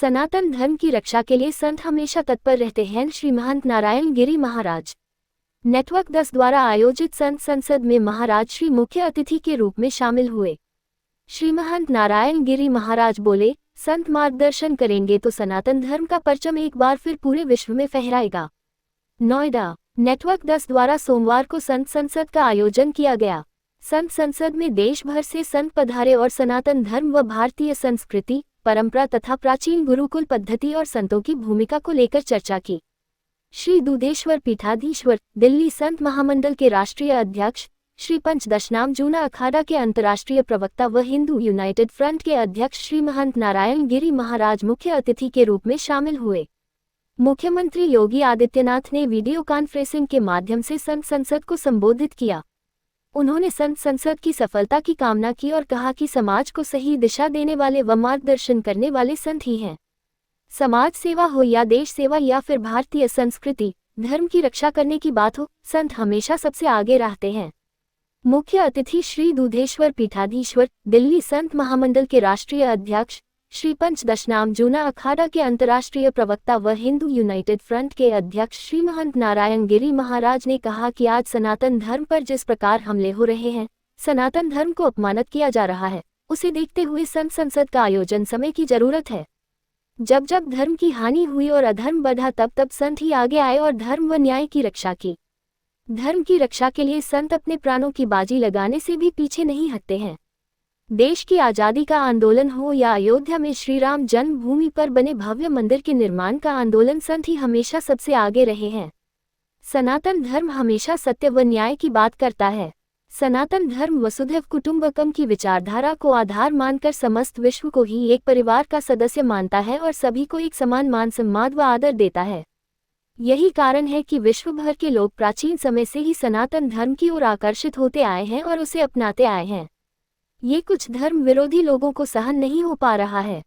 सनातन धर्म की रक्षा के लिए संत हमेशा तत्पर रहते हैं। श्री महंत नारायण गिरी महाराज नेटवर्क 10 द्वारा आयोजित संत संसद में महाराज श्री मुख्य अतिथि के रूप में शामिल हुए। श्री महंत नारायण गिरी महाराज बोले, संत मार्गदर्शन करेंगे तो सनातन धर्म का परचम एक बार फिर पूरे विश्व में फहराएगा। नोएडा नेटवर्क 10 द्वारा सोमवार को संत संसद का आयोजन किया गया। संत संसद में देश भर से संत पधारे और सनातन धर्म व भारतीय संस्कृति, परंपरा तथा प्राचीन गुरुकुल पद्धति और संतों की भूमिका को लेकर चर्चा की। श्री दूधेश्वर पीठाधीश्वर, दिल्ली संत महामंडल के राष्ट्रीय अध्यक्ष, श्री पंचदशनाम जूना अखाड़ा के अंतर्राष्ट्रीय प्रवक्ता व हिंदू यूनाइटेड फ्रंट के अध्यक्ष श्री महंत नारायण गिरी महाराज मुख्य अतिथि के रूप में शामिल हुए। मुख्यमंत्री योगी आदित्यनाथ ने वीडियो कॉन्फ्रेंसिंग के माध्यम से संत संसद को संबोधित किया। उन्होंने संत संसद की सफलता की कामना की और कहा कि समाज को सही दिशा देने वाले व मार्गदर्शन करने वाले संत ही हैं। समाज सेवा हो या देश सेवा या फिर भारतीय संस्कृति, धर्म की रक्षा करने की बात हो, संत हमेशा सबसे आगे रहते हैं। मुख्य अतिथि श्री दूधेश्वर पीठाधीश्वर, दिल्ली संत महामंडल के राष्ट्रीय अध्यक्ष, श्री पंचदशनाम जूना अखाड़ा के अंतर्राष्ट्रीय प्रवक्ता व हिंदू यूनाइटेड फ्रंट के अध्यक्ष श्री महंत नारायण गिरी महाराज ने कहा कि आज सनातन धर्म पर जिस प्रकार हमले हो रहे हैं, सनातन धर्म को अपमानित किया जा रहा है, उसे देखते हुए संत संसद का आयोजन समय की जरूरत है। जब जब धर्म की हानि हुई और अधर्म बढ़ा तब तब संत ही आगे आए और धर्म व न्याय की रक्षा की। धर्म की रक्षा के लिए संत अपने प्राणों की बाजी लगाने से भी पीछे नहीं हटते हैं। देश की आज़ादी का आंदोलन हो या अयोध्या में श्री राम जन्मभूमि पर बने भव्य मंदिर के निर्माण का आंदोलन, संत ही हमेशा सबसे आगे रहे हैं। सनातन धर्म हमेशा सत्य व न्याय की बात करता है। सनातन धर्म वसुधैव कुटुंबकम की विचारधारा को आधार मानकर समस्त विश्व को ही एक परिवार का सदस्य मानता है और सभी को एक समान मान सम्मान व आदर देता है। यही कारण है कि विश्व भर के लोग प्राचीन समय से ही सनातन धर्म की ओर आकर्षित होते आए हैं और उसे अपनाते आए हैं। ये कुछ धर्म विरोधी लोगों को सहन नहीं हो पा रहा है।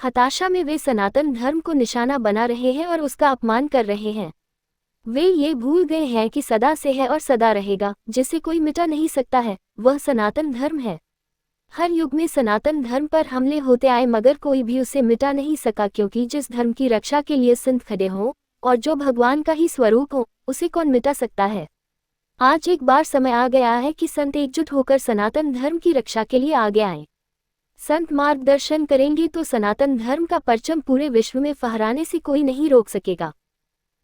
हताशा में वे सनातन धर्म को निशाना बना रहे हैं और उसका अपमान कर रहे हैं। वे ये भूल गए हैं कि सदा से है और सदा रहेगा, जिसे कोई मिटा नहीं सकता है, वह सनातन धर्म है। हर युग में सनातन धर्म पर हमले होते आए मगर कोई भी उसे मिटा नहीं सका, क्योंकि जिस धर्म की रक्षा के लिए संत खड़े हों और जो भगवान का ही स्वरूप हो, उसे कौन मिटा सकता है। आज एक बार समय आ गया है कि संत एकजुट होकर सनातन धर्म की रक्षा के लिए आगे आएं। संत मार्गदर्शन करेंगे तो सनातन धर्म का परचम पूरे विश्व में फहराने से कोई नहीं रोक सकेगा।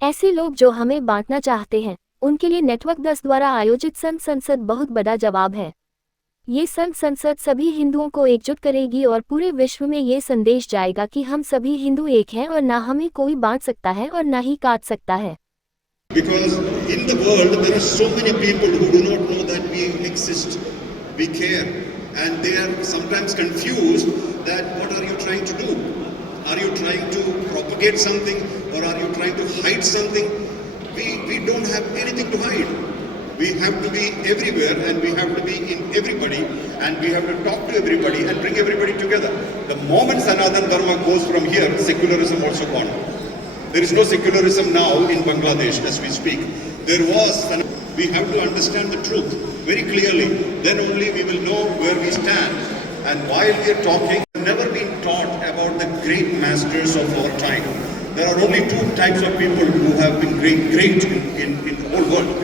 ऐसे लोग जो हमें बांटना चाहते हैं, उनके लिए नेटवर्क 10 द्वारा आयोजित संत संसद बहुत बड़ा जवाब है। ये संत संसद सभी हिंदुओं को एकजुट करेगी और पूरे विश्व में ये संदेश जाएगा कि हम सभी हिंदू एक हैं और ना हमें कोई बांट सकता है और ना ही काट सकता है। Because in the world there are so many people who do not know that we exist, we care, and they are sometimes confused that what are you trying to do? Are you trying to propagate something or are you trying to hide something? We don't have anything to hide. We have to be everywhere and we have to be in everybody and we have to talk to everybody and bring everybody together. The moment Sanatana Dharma goes from here, secularism also gone. There is no secularism now in Bangladesh as we speak. There was, we have to understand the truth very clearly. Then only we will know where we stand. And while we are talking, we have never been taught about the great masters of our time. There are only two types of people who have been great in the whole world.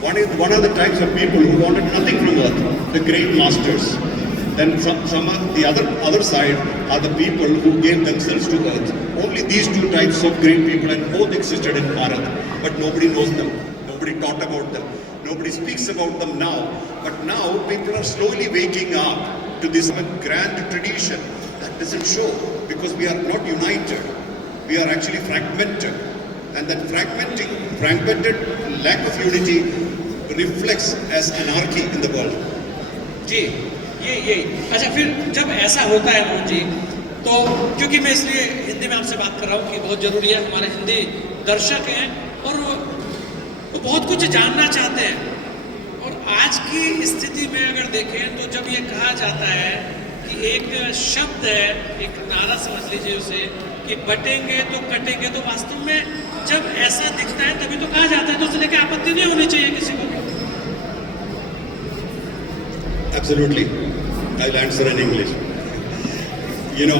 One are the types of people who wanted nothing from earth, the great masters. Then the other side are the people who gave themselves to earth. Only these two types of great people, and both existed in Bharat, but nobody knows them. Nobody taught about them. Nobody speaks about them now. But now people are slowly waking up to this grand tradition that doesn't show, because we are not united. We are actually fragmented, and that fragmented lack of unity reflects as anarchy in the world. जी ये अच्छा, फिर जब ऐसा होता है मोहन जी, तो क्योंकि मैं इसलिए हिंदी में आपसे बात कर रहा हूँ कि बहुत ज़रूरी है, हमारे हिंदी दर्शक हैं और वो बहुत कुछ जानना चाहते हैं। और आज की स्थिति में अगर देखें तो जब ये कहा जाता है कि एक शब्द है, एक नारा समझ लीजिए उसे, कि बटेंगे तो कटेंगे, तो वास्तव में जब ऐसा दिखता है तभी तो कहा जाता है, तो उससे लेकर आपत्ति नहीं होनी चाहिए किसी को। Absolutely. I'll answer in English. you know,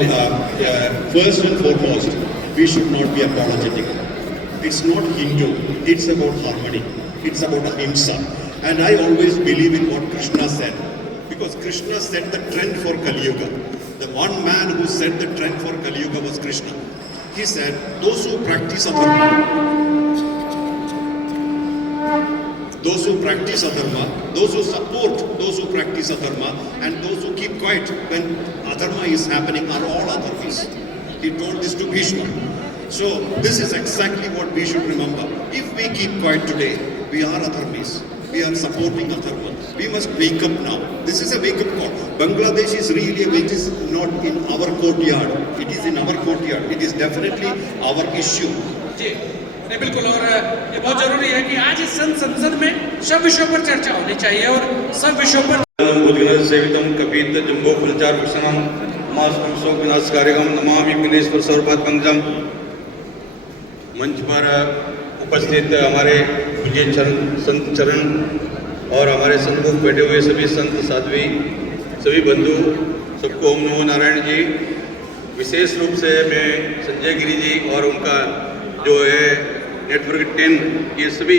first and foremost, we should not be apologetic. It's not Hindu, it's about harmony, it's about ahimsa. And I always believe in what Krishna said, because Krishna set the trend for Kali Yuga. The one man who set the trend for Kali Yuga was Krishna. He said, those who practice adharma, those who practice adharma, those who support those who practice adharma, and those who keep quiet when adharma is happening are all adharmis. He told this to Bhishma. So this is exactly what we should remember. If we keep quiet today, we are adharmis. We are supporting adharma. We must wake up now. This is a wake-up call. Bangladesh is really, it is not in our courtyard. It is in our courtyard. It is definitely our issue. जी नहीं बिल्कुल, और ये बहुत जरूरी है कि आज इस संसद में सब विषयों पर चर्चा होनी चाहिए और सब विषयों पर उद्गण सेवितम कपीत जम्बो फलचार भूषणम मास्कम शोक विनाशकारिकम नमामि विघ्नेश्वर सर्वपाद पंकजम। मंच पर उपस्थित हमारे पूज्य संत चरण और हमारे सन्मुख बैठे हुए सभी संत साध्वी, सभी बंधु, सबको ओम नमो नारायण जी। विशेष रूप से मैं संजय गिरी जी और उनका जो है नेटवर्क 10 ये सभी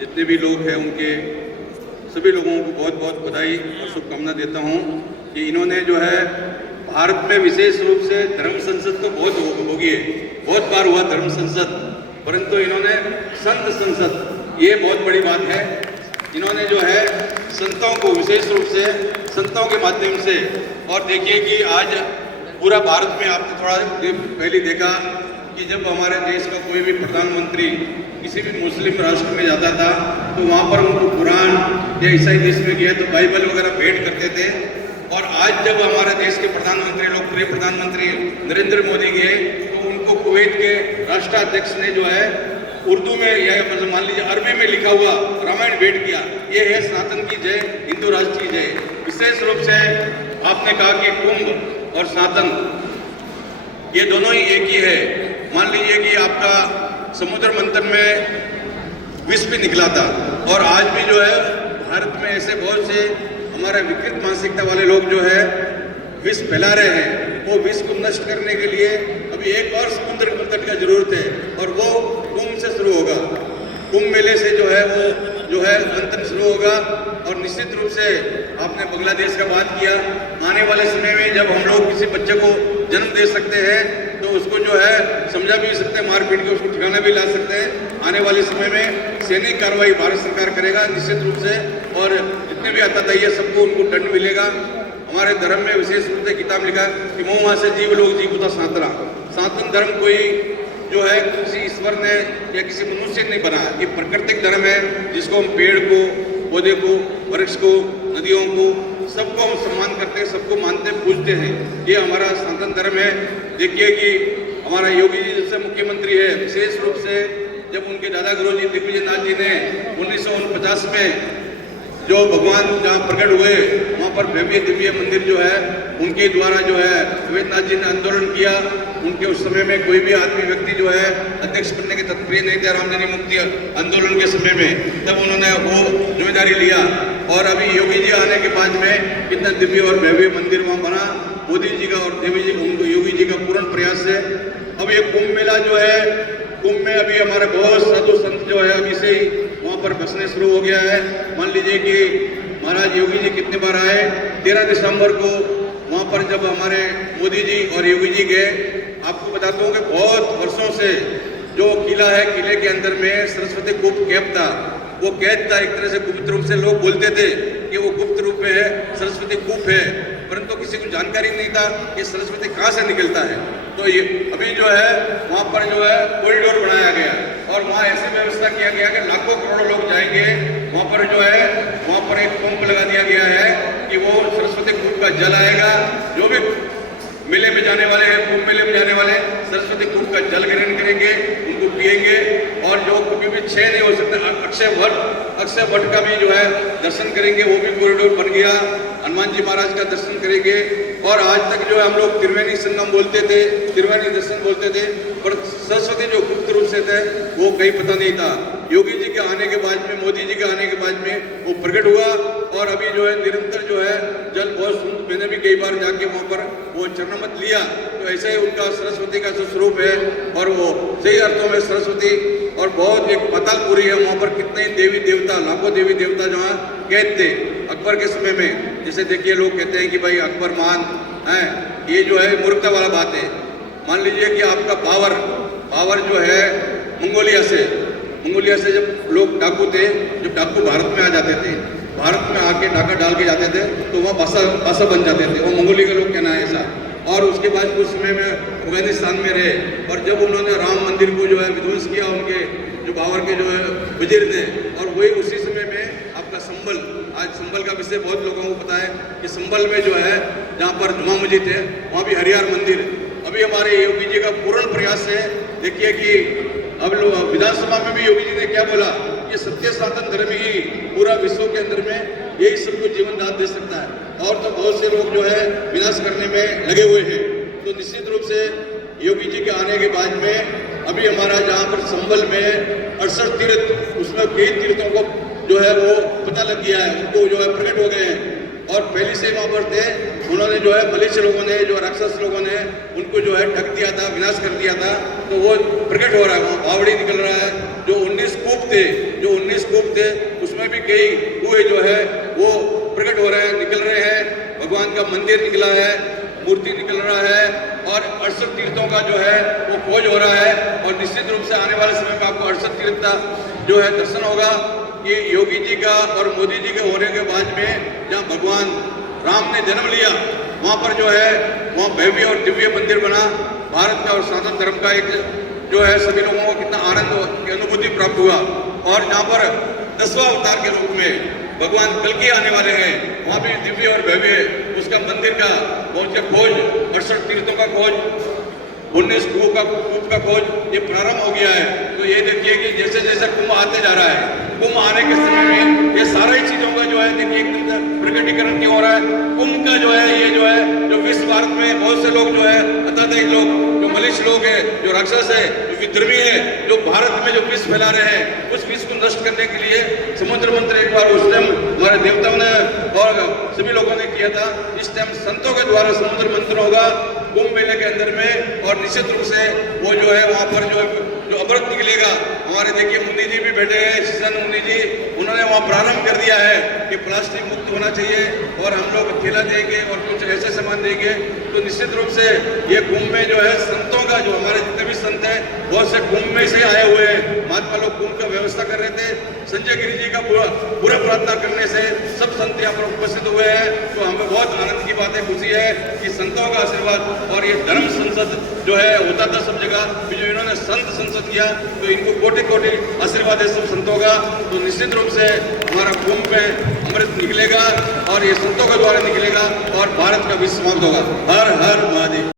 जितने भी लोग हैं उनके सभी लोगों को बहुत बहुत बधाई और शुभकामना देता हूं कि इन्होंने जो है भारत में विशेष रूप से धर्म संसद तो बहुत होगी है, बहुत बार हुआ धर्म संसद, परंतु इन्होंने संत संसद ये बहुत बड़ी बात है। इन्होंने जो है संतों को विशेष रूप से संतों के माध्यम से, और देखिए कि आज पूरा भारत में आपने थोड़ा पहले देखा कि जब हमारे देश का कोई भी प्रधानमंत्री किसी भी मुस्लिम राष्ट्र में जाता था तो वहाँ पर उनको कुरान या ईसाई देश में गया तो बाइबल वगैरह भेंट करते थे। और आज जब हमारे देश के प्रधानमंत्री, लोकप्रिय प्रधानमंत्री नरेंद्र मोदी गए तो उनको कुवैत के राष्ट्राध्यक्ष ने जो है उर्दू में या मतलब मान लीजिए अरबी में लिखा हुआ रामायण भेंट किया। ये है सनातन की जय, हिंदू राष्ट्र की जय। विशेष रूप से आपने कहा कि कुंभ और सनातन ये दोनों ही एक ही है। मान लीजिए कि आपका समुद्र मंथन में विष भी निकला था और आज भी जो है भारत में ऐसे बहुत से हमारे विकृत मानसिकता वाले लोग जो है विष फैला रहे हैं। वो विष को नष्ट करने के लिए अभी एक और समुद्र मंथन का जरूरत है और वो कुंभ से शुरू होगा। कुंभ मेले से जो है वो जो है मंथन शुरू होगा। और निश्चित रूप से आपने बांग्लादेश का बात किया, आने वाले समय में जब हम लोग किसी बच्चे को जन्म दे सकते हैं तो उसको जो है समझा भी सकते हैं, मार पीट के उसको ठिकाना भी ला सकते हैं। आने वाले समय में सैनिक कार्रवाई भारत सरकार करेगा निश्चित रूप से, और जितने भी आतताई है सबको उनको दंड मिलेगा। हमारे धर्म में विशेष रूप से किताब लिखा कि मोह से जीव लोग जीवता सनातना। सनातन धर्म कोई जो है किसी ईश्वर ने या किसी मनुष्य ने नहीं बनाया, ये प्राकृतिक धर्म है जिसको हम पेड़ को, पौधे को, वृक्ष को, नदियों को, सबको हम सम्मान करते हैं, सबको मानते पूजते हैं। ये हमारा सनातन धर्म है। देखिए कि हमारा योगी जी जैसे मुख्यमंत्री है, विशेष रूप से जब उनके दादा गुरु जी दिग्विजय नाथ जी ने 1949 में जो भगवान जहाँ प्रकट हुए वहाँ पर भव्य दिव्य मंदिर जो है उनके द्वारा जो है वेदनाथ जी ने आंदोलन किया। उनके उस समय में कोई भी आदमी व्यक्ति जो है अध्यक्ष बनने के तत्पर नहीं थे रामजनी मुक्ति आंदोलन के समय में, तब उन्होंने वो जिम्मेदारी लिया। और अभी योगी जी आने के बाद में कितना दिव्य और भव्य मंदिर वहाँ बना। मोदी जी का और देवी जी उनको योगी जी का पूर्ण प्रयास है। अब ये कुंभ मेला जो है, कुंभ में अभी हमारे बहुत साधु संत जो है अभी से ही वहाँ पर बसने शुरू हो गया है। मान लीजिए कि महाराज योगी जी कितने बार आए। 13 दिसंबर को वहाँ पर जब हमारे मोदी जी और योगी जी गए, आपको बताता हूँ कि बहुत वर्षों से जो किला है, किले के अंदर में सरस्वती कूप कैद था। वो कैद था एक तरह से गुप्त रूप से, लोग बोलते थे कि वो गुप्त रूप में है, सरस्वती कूप है, परंतु किसी को जानकारी नहीं था कि सरस्वती कहाँ से निकलता है। तो ये अभी जो है वहाँ पर जो है कॉरिडोर बनाया गया और वहाँ ऐसी व्यवस्था किया गया कि लाखों करोड़ों लोग जाएंगे। वहाँ पर जो है वहाँ पर एक पंप लगा दिया गया है कि वो सरस्वती कूप का जल आएगा। जो भी मेले में जाने वाले हैं, कुंभ मेले में जाने वाले सरस्वती कूप का जल ग्रहण करेंगे, उनको पिएंगे। और जो कभी भी क्षय नहीं हो सकता, अक्षय वट का भी जो है दर्शन करेंगे, वो भी कॉरिडोर बन गया। हनुमान जी महाराज का दर्शन करेंगे। और आज तक जो है हम लोग त्रिवेणी संगम बोलते थे, त्रिवेणी दर्शन बोलते थे, पर सरस्वती जो गुप्त रूप से थे वो कहीं पता नहीं था। योगी जी के आने के बाद में, मोदी जी के आने के बाद में वो प्रकट हुआ और अभी जो है निरंतर जो है जल बहुत मैंने भी कई बार जाके वहाँ पर वो चरणमत लिया, तो ऐसे ही उनका सरस्वती का जो स्वरूप है और वो सही अर्थों में सरस्वती और बहुत एक पतालपुरी है, वहाँ पर कितने देवी देवता, लाखों देवी देवता जो है कैद थे अकबर के समय में। जैसे देखिए लोग कहते हैं कि भाई अकबर महान है, ये जो है मूर्खता वाला बात है। मान लीजिए कि आपका पावर जो है मंगोलिया से जब लोग डाकू थे, जब डाकू भारत में आ जाते थे, भारत में आके डाका डाल के जाते थे तो वहाँ भाषा बन जाते थे, वो मंगोली का लोग कहना है ऐसा। और उसके बाद कुछ समय में अफगानिस्तान में रहे और जब उन्होंने राम मंदिर को जो है विध्वंस किया, उनके जो बाबर के जो है वजीर थे, और वही उसी समय में आपका संभल, आज संभल का विषय बहुत लोगों को पता है कि संभल में जो है जहाँ पर जुमा मस्जिद है वहाँ भी हरियार मंदिर। अभी हमारे योगी जी का पूर्ण प्रयास है, देखिए कि अब लोग विधानसभा में भी योगी जी ने क्या बोला, ये सत्य सनातन धर्म ही पूरा विश्व के अंदर में यही सबको जीवन दान दे सकता है, और तो बहुत से लोग जो है विनाश करने में लगे हुए हैं। तो निश्चित रूप से योगी जी के आने के बाद में अभी हमारा जहाँ पर संभल में 68 तीर्थ, उसमें कई तीर्थों को जो है वो पता लग गया है, उनको जो है प्रकट हो गए हैं। और पहले से वहाँ पर थे, उन्होंने जो है मलेशिया लोगों ने, जो राक्षस लोगों ने उनको जो है ढक दिया था, विनाश कर दिया था, तो वो प्रकट हो रहा है, वहाँ बावड़ी निकल रहा है। जो 19 कूप थे उसमें भी कई कुएं जो है वो प्रकट हो रहे हैं, निकल रहे हैं, भगवान का मंदिर निकला है, मूर्ति निकल रहा है, और 68 तीर्थों का जो है वो खोज हो रहा है। और निश्चित रूप से आने वाले समय में आपको 68 तीर्थ का जो है दर्शन होगा कि योगी जी का और मोदी जी के होने के बाद में जहाँ भगवान राम ने जन्म लिया, वहाँ पर जो है वहाँ भव्य और दिव्य मंदिर बना। भारत का और सनातन धर्म का एक जो है सभी लोगों को कितना आनंद की अनुभूति प्राप्त हुआ। और जहाँ पर 10वां अवतार के रूप में भगवान कल्कि आने वाले हैं, वहाँ भी दिव्य और भव्य उसका मंदिर का बहुत खोज, 68 तीर्थों का खोज, 19 कूप का खोज ये प्रारंभ हो गया है। तो ये देखिए कि जैसे जैसे कुंभ आते जा रहा है, कुंभ आने के समय में ये सारी चीजों का जो है देखिए एक प्रकटीकरण क्यों हो रहा है। कुंभ का जो है ये जो है जो विश्व भारत में बहुत से लोग जो है अत्याधिक लोग, जो मलिष्य लोग हैं, जो राक्षस है, जो विद्रोही है, जो भारत में जो विष फैला रहे हैं, उस विष को नष्ट करने के लिए समुद्र मंत्र एक बार उस टाइम हमारे देवताओं ने और सभी लोगों ने किया था। इस टाइम संतों के द्वारा समुद्र मंत्र होगा कुंभ मेले के अंदर में। और निश्चित रूप से वो जो है वहाँ पर जो अमृत निकलेगा, हमारे देखिए मुनि जी भी बैठे हैं, शिशन मुनि जी, उन्होंने वहाँ प्रारंभ कर दिया है कि प्लास्टिक मुक्त होना चाहिए और हम लोग थैला देंगे और कुछ ऐसे सामान देंगे। तो निश्चित रूप से ये कुंभ में जो है संतों का, जो हमारे जितने भी संत हैं बहुत से कुंभ में से आए हुए हैं। महात्मा लोग कुंभ का व्यवस्था कर रहे थे, संजय गिरी जी का पूरा प्रार्थना करने से सब संत यहाँ पर उपस्थित हुए हैं। तो हमें बहुत आनंद की बात है, खुशी है कि संतों का आशीर्वाद। और ये धर्म संसद जो है होता था सब जगह, जो इन्होंने संत संसद किया, तो इनको कोटि कोटि आशीर्वाद है सब संतों का। तो निश्चित रूप से हमारा कुंभ में अमृत निकलेगा और ये संतों के द्वारा निकलेगा और भारत का विश्व समाप्त होगा। हर हर महादेव।